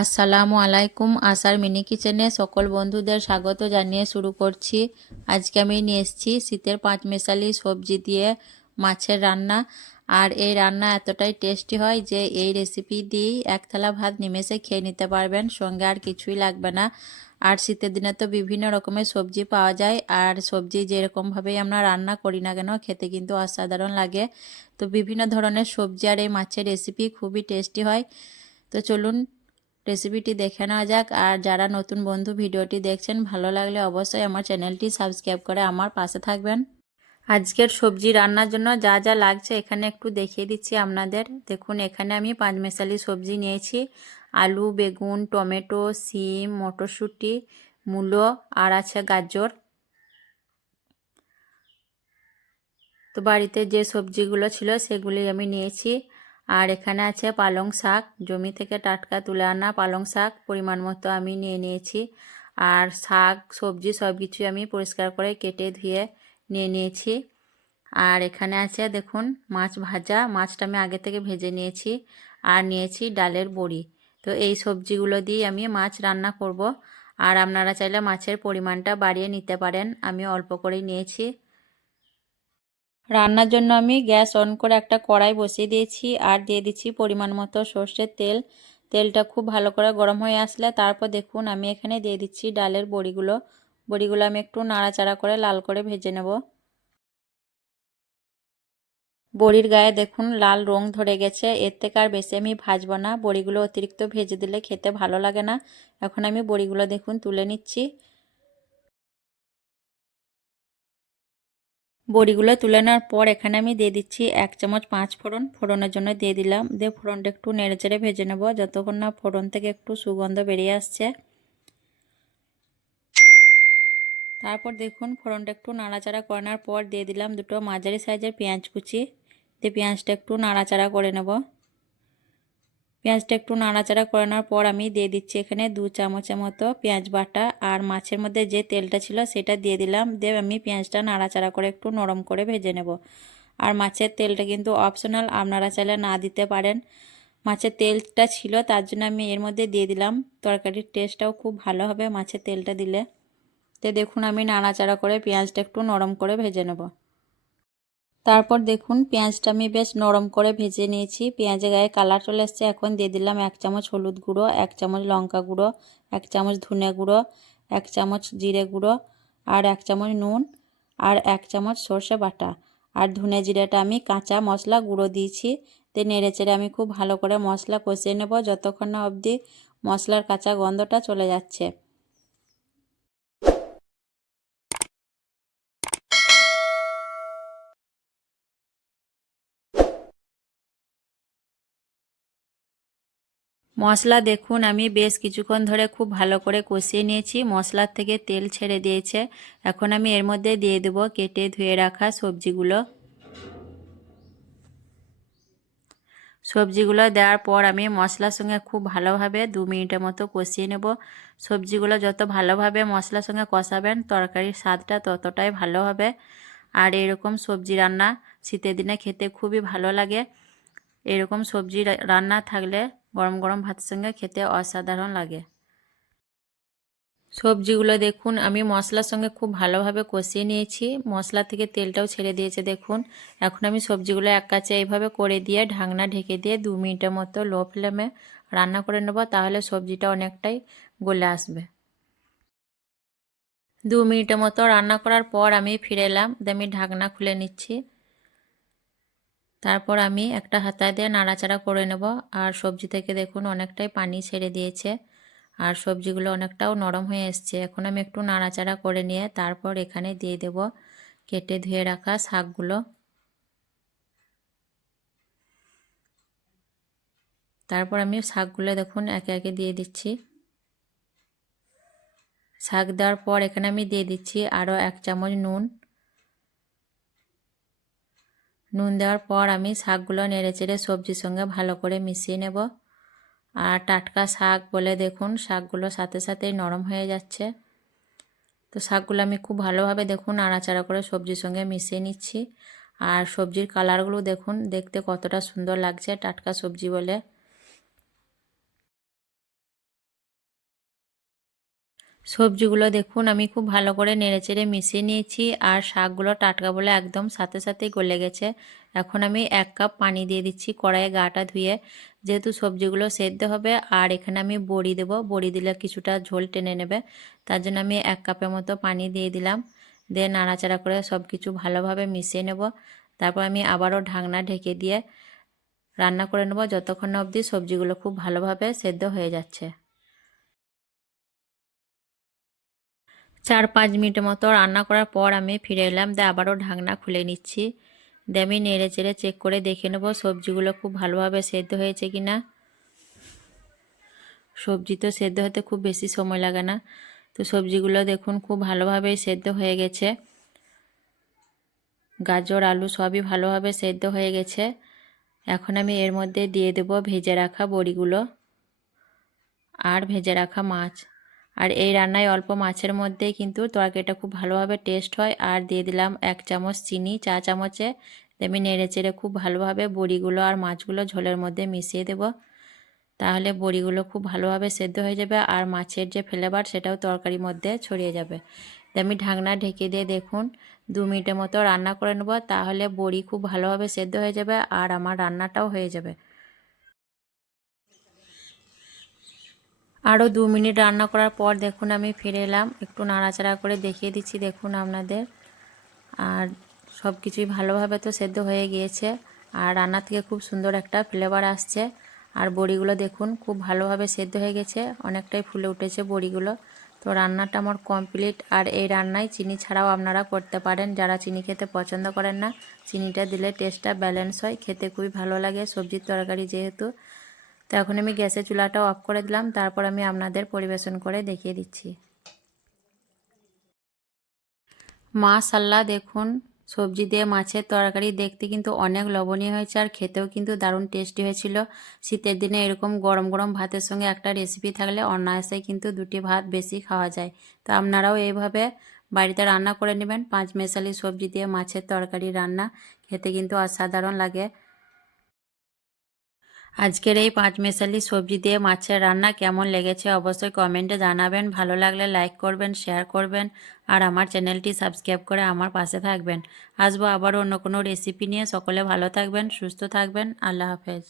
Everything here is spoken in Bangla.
আসসালামু আলাইকুম। আশার মিনি কিচেনে সকল বন্ধুদের স্বাগত জানিয়ে শুরু করছি। আজকে আমি নিয়ে এসেছি শীতের পাঁচমেশালি সবজি দিয়ে মাছের রান্না। আর এই রান্না এতটাই টেস্টি হয় যে এই রেসিপি দিয়েই এক থালা ভাত নিমেষে খেয়ে নিতে পারবেন, সঙ্গে আর কিছুই লাগবে না। আর শীতের দিনে তো বিভিন্ন রকমের সবজি পাওয়া যায়, আর সবজি যেরকমভাবেই আমরা রান্না করি না কেন খেতে কিন্তু অসাধারণ লাগে। তো বিভিন্ন ধরনের সবজি আর এই মাছের রেসিপি খুবই টেস্টি হয়। তো চলুন রেসিপিটি দেখে নেওয়া যাক। আর যারা নতুন বন্ধু ভিডিওটি দেখছেন, ভালো লাগলে অবশ্যই আমার চ্যানেলটি সাবস্ক্রাইব করে আমার পাশে থাকবেন। আজকের সবজি রান্নার জন্য যা যা লাগছে এখানে একটু দেখিয়ে দিচ্ছি আপনাদের। দেখুন, এখানে আমি পাঁচমেশালি সবজি নিয়েছি। আলু, বেগুন, টমেটো, সিম, মটরশুঁটি, মূলো আর আছে গাজর। তো বাড়িতে যে সবজিগুলো ছিল সেগুলি আমি নিয়েছি। আর এখানে আছে পালং শাক, জমি থেকে টাটকা তুলে আনা পালং শাক পরিমাণ মতো আমি নিয়ে নিয়েছি। আর শাক সবজি সব কিছু আমি পরিষ্কার করে কেটে ধুয়ে নিয়ে নিয়েছি। আর এখানে আছে দেখুন মাছ ভাজা, মাছটা আমি আগে থেকে ভেজে নিয়েছি। আর নিয়েছি ডালের বড়ি। তো এই সবজিগুলো দিয়ে আমি মাছ রান্না করব। আর আপনারা চাইলে মাছের পরিমাণটা বাড়িয়ে নিতে পারেন, আমি অল্প করেই নিয়েছি। রান্নার জন্য আমি গ্যাস অন করে একটা কড়াই বসিয়ে দিয়েছি আর দিয়ে দিচ্ছি পরিমাণ মতো সর্ষের তেল। তেলটা খুব ভালো করে গরম হয়ে আসলে তারপর দেখুন আমি এখানে দিয়ে দিচ্ছি ডালের বড়িগুলো। বড়িগুলো আমি একটু নাড়াচাড়া করে লাল করে ভেজে নেব। বড়ির গায়ে দেখুন লাল রং ধরে গেছে, এর থেকে আর বেশি আমি ভাজবো না। বড়িগুলো অতিরিক্ত ভেজে দিলে খেতে ভালো লাগে না। এখন আমি বড়িগুলো দেখুন তুলে নিচ্ছি। বড়িগুলো তুলে নেওয়ার পর এখানে আমি দিয়ে দিচ্ছি 1 চামচ 5 ফোড়ন। ফোড়নের জন্য দিয়ে দিলাম। দিয়ে ফোড়নটা একটু নেড়েচেড়ে ভেজে নেব যতক্ষণ না ফোড়ন থেকে একটু সুগন্ধ বেরিয়ে আসছে। তারপর দেখুন ফোড়নটা একটু নাড়াচাড়া করে নেওয়ার পর দিয়ে দিলাম দুটো মাঝারি সাইজের পেঁয়াজ কুচি। দিয়ে পেঁয়াজটা একটু নাড়াচাড়া করে নেব। পেঁয়াজটা একটু নাড়াচাড়া করে নেওয়ার পর আমি দিয়ে দিচ্ছি এখানে 2 চামচের মতো পেঁয়াজ বাটা। আর মাছের মধ্যে যে তেলটা ছিল সেটা দিয়ে দিলাম। দিয়ে আমি পেঁয়াজটা নাড়াচাড়া করে একটু নরম করে ভেজে নেব। আর মাছের তেলটা কিন্তু অপশনাল, আপনারা চাইলে না দিতে পারেন। মাছের তেলটা ছিল তার জন্য আমি এর মধ্যে দিয়ে দিলাম। তরকারির টেস্টটাও খুব ভালো হবে মাছের তেলটা দিলে। তো দেখুন আমি নাড়াচাড়া করে পেঁয়াজটা একটু নরম করে ভেজে নেব। তারপর দেখুন পেঁয়াজটা আমি বেশ নরম করে ভেজে নিয়েছি, পেঁয়াজের গায়ে কালার চলে এসছে। এখন দিয়ে দিলাম 1 চামচ হলুদ গুঁড়ো, 1 চামচ লঙ্কা গুঁড়ো, 1 চামচ ধনে গুঁড়ো, 1 চামচ জিরে গুঁড়ো, আর 1 চামচ নুন, আর 1 চামচ সর্ষে বাটা। আর ধনে জিরেটা আমি কাঁচা মশলা গুঁড়ো দিয়েছি। দিয়ে নেড়েচেড়ে আমি খুব ভালো করে মশলা কষিয়ে নেব যতক্ষণ না অবধি মশলার কাঁচা গন্ধটা চলে যাচ্ছে। মশলা দেখুন আমি বেশ কিছুক্ষণ ধরে খুব ভালো করে কষিয়ে নিয়েছি, মশলার থেকে তেল ছেড়ে দিয়েছে। এখন আমি এর মধ্যে দিয়ে দেবো কেটে ধুয়ে রাখা সবজিগুলো। সবজিগুলো দেওয়ার পর আমি মশলার সঙ্গে খুব ভালোভাবে 2 মিনিটের মতো কষিয়ে নেব। সবজিগুলো যত ভালোভাবে মশলার সঙ্গে কষাবেন তরকারির স্বাদটা ততটাই ভালো হবে। আর এরকম সবজি রান্না শীতের দিনে খেতে খুবই ভালো লাগে। এরকম সবজি রান্না থাকলে গরম গরম ভাতের সঙ্গে খেতে অসাধারণ লাগে। সবজিগুলো দেখুন আমি মশলার সঙ্গে খুব ভালোভাবে কষিয়ে নিয়েছি, মশলা থেকে তেলটাও ছেড়ে দিয়েছে দেখুন। এখন আমি সবজিগুলো এক কাছে এইভাবে করে দিয়ে ঢাকনা ঢেকে দিয়ে 2 মিনিটের মতো লো ফ্লেমে রান্না করে নেব, তাহলে সবজিটা অনেকটাই গলে আসবে। 2 মিনিটের মতো রান্না করার পর আমি ফিরে এলাম, আমি ঢাকনা খুলে নিচ্ছি। তারপর আমি একটা হাতা দিয়ে নাড়াচাড়া করে নেব। আর সবজি থেকে দেখুন অনেকটাই পানি ছেড়ে দিয়েছে আর সবজিগুলো অনেকটাও নরম হয়ে এসছে। এখন আমি একটু নাড়াচাড়া করে নিয়ে তারপর এখানে দিয়ে দেব কেটে ধুয়ে রাখা শাকগুলো। তারপর আমি শাকগুলো দেখুন একে একে দিয়ে দিচ্ছি। শাক দেওয়ার পর এখানে আমি দিয়ে দিচ্ছি আরও 1 চামচ নুন। নুন দেওয়ার পর আমি শাকগুলো নেড়েচেড়ে সবজির সঙ্গে ভালো করে মিশিয়ে নেব। আর টাটকা শাক বলে দেখুন শাকগুলো সাথে সাথেই নরম হয়ে যাচ্ছে। তো শাকগুলো আমি খুব ভালোভাবে দেখুন নাড়াচাড়া করে সবজির সঙ্গে মিশিয়ে নিচ্ছি। আর সবজির কালারগুলো দেখুন দেখতে কতটা সুন্দর লাগছে টাটকা সবজি বলে। সবজিগুলো দেখুন আমি খুব ভালো করে নেড়েচেড়ে মিশিয়ে নিয়েছি, আর শাকগুলো টাটকা বলে একদম সাথে সাথেই গলে গেছে। এখন আমি 1 কাপ পানি দিয়ে দিচ্ছি কড়াইয়ে গাটা ধুয়ে, যেহেতু সবজিগুলো সেদ্ধ হবে। আর এখানে আমি বড়ি দেবো, বড়ি দিলে কিছুটা ঝোল টেনে নেবে, তার জন্য আমি 1 কাপের মতো পানি দিয়ে দিলাম। দিয়ে নাড়াচাড়া করে সব কিছু ভালোভাবে মিশিয়ে নেব। তারপর আমি আবারও ঢাকনা ঢেকে দিয়ে রান্না করে নেব যতক্ষণ অবধি সবজিগুলো খুব ভালোভাবে সেদ্ধ হয়ে যাচ্ছে। 4-5 মিনিটের মতো রান্না করার পর আমি ফিরে এলাম, দিয়ে আবারও ঢাকনা খুলে নিচ্ছি। দিয়ে আমি নেড়ে চেড়ে চেক করে দেখে নেব সবজিগুলো খুব ভালোভাবে সেদ্ধ হয়েছে কিনা। সবজি তো সেদ্ধ হতে খুব বেশি সময় লাগে না, তো সবজিগুলো দেখুন খুব ভালোভাবেই সেদ্ধ হয়ে গেছে। গাজর আলু সবই ভালোভাবে সেদ্ধ হয়ে গেছে। এখন আমি এর মধ্যে দিয়ে দেব ভেজে রাখা বড়িগুলো আর ভেজে রাখা মাছ। আর এই রান্নায় অল্প মাছের মধ্যেই কিন্তু তরকারিটা খুব ভালোভাবে টেস্ট হয়। আর দিয়ে দিলাম 1 চামচ চিনি, চা চামচে। আমি নেড়ে চেড়ে খুব ভালোভাবে বড়িগুলো আর মাছগুলো ঝোলের মধ্যে মিশিয়ে দেব, তাহলে বড়িগুলো খুব ভালোভাবে সেদ্ধ হয়ে যাবে আর মাছের যে ফ্লেভার সেটাও তরকারির মধ্যে ছড়িয়ে যাবে। আমি ঢাকনা ঢেকে দিয়ে দেখুন 2 মিনিটের মতো রান্না করে নেব, তাহলে বড়ি খুব ভালোভাবে সেদ্ধ হয়ে যাবে আর আমার রান্নাটাও হয়ে যাবে। আরও 2 মিনিট রান্না করার পর দেখুন আমি ফিরে এলাম, একটু নাড়াচাড়া করে দেখিয়ে দিচ্ছি দেখুন আপনাদের। আর সব কিছুই ভালোভাবে তো সেদ্ধ হয়ে গিয়েছে আর রান্না থেকে খুব সুন্দর একটা ফ্লেভার আসছে। আর বড়িগুলো দেখুন খুব ভালোভাবে সেদ্ধ হয়ে গেছে, অনেকটাই ফুলে উঠেছে বড়িগুলো। তো রান্নাটা আমার কমপ্লিট। আর এই রান্নায় চিনি ছাড়াও আপনারা করতে পারেন, যারা চিনি খেতে পছন্দ করেন না চিনিটা দিলে টেস্টটা ব্যালেন্স হয়, খেতে খুবই ভালো লাগে সবজির তরকারি যেহেতু। তো এখন আমি গ্যাসের চুলাটা অফ করে দিলাম, তারপর আমি আপনাদের পরিবেশন করে দেখিয়ে দিচ্ছি। মাশাআল্লাহ দেখুন সবজি দিয়ে মাছের তরকারি দেখতে কিন্তু অনেক লোভনীয় হয়েছে আর খেতেও কিন্তু দারুণ টেস্টি হয়েছিল। শীতের দিনে এরকম গরম গরম ভাতের সঙ্গে একটা রেসিপি থাকলে অনায়াসে কিন্তু 2টি ভাত বেশি খাওয়া যায়। তো আপনারাও এইভাবে বাড়িতে রান্না করে নেবেন। 5 মেশালি সবজি দিয়ে মাছের তরকারি রান্না খেতে কিন্তু অসাধারণ লাগে। আজকের এই 5 মেশালি সবজি দিয়ে মাছের রান্না কেমন লেগেছে অবশ্যই কমেন্টে জানাবেন। ভালো লাগলে লাইক করবেন, শেয়ার করবেন আর আমার চ্যানেলটি সাবস্ক্রাইব করে আমার পাশে থাকবেন। আসবো আবার অন্য কোনো রেসিপি নিয়ে। সকলে ভালো থাকবেন, সুস্থ থাকবেন। আল্লাহ হাফেজ।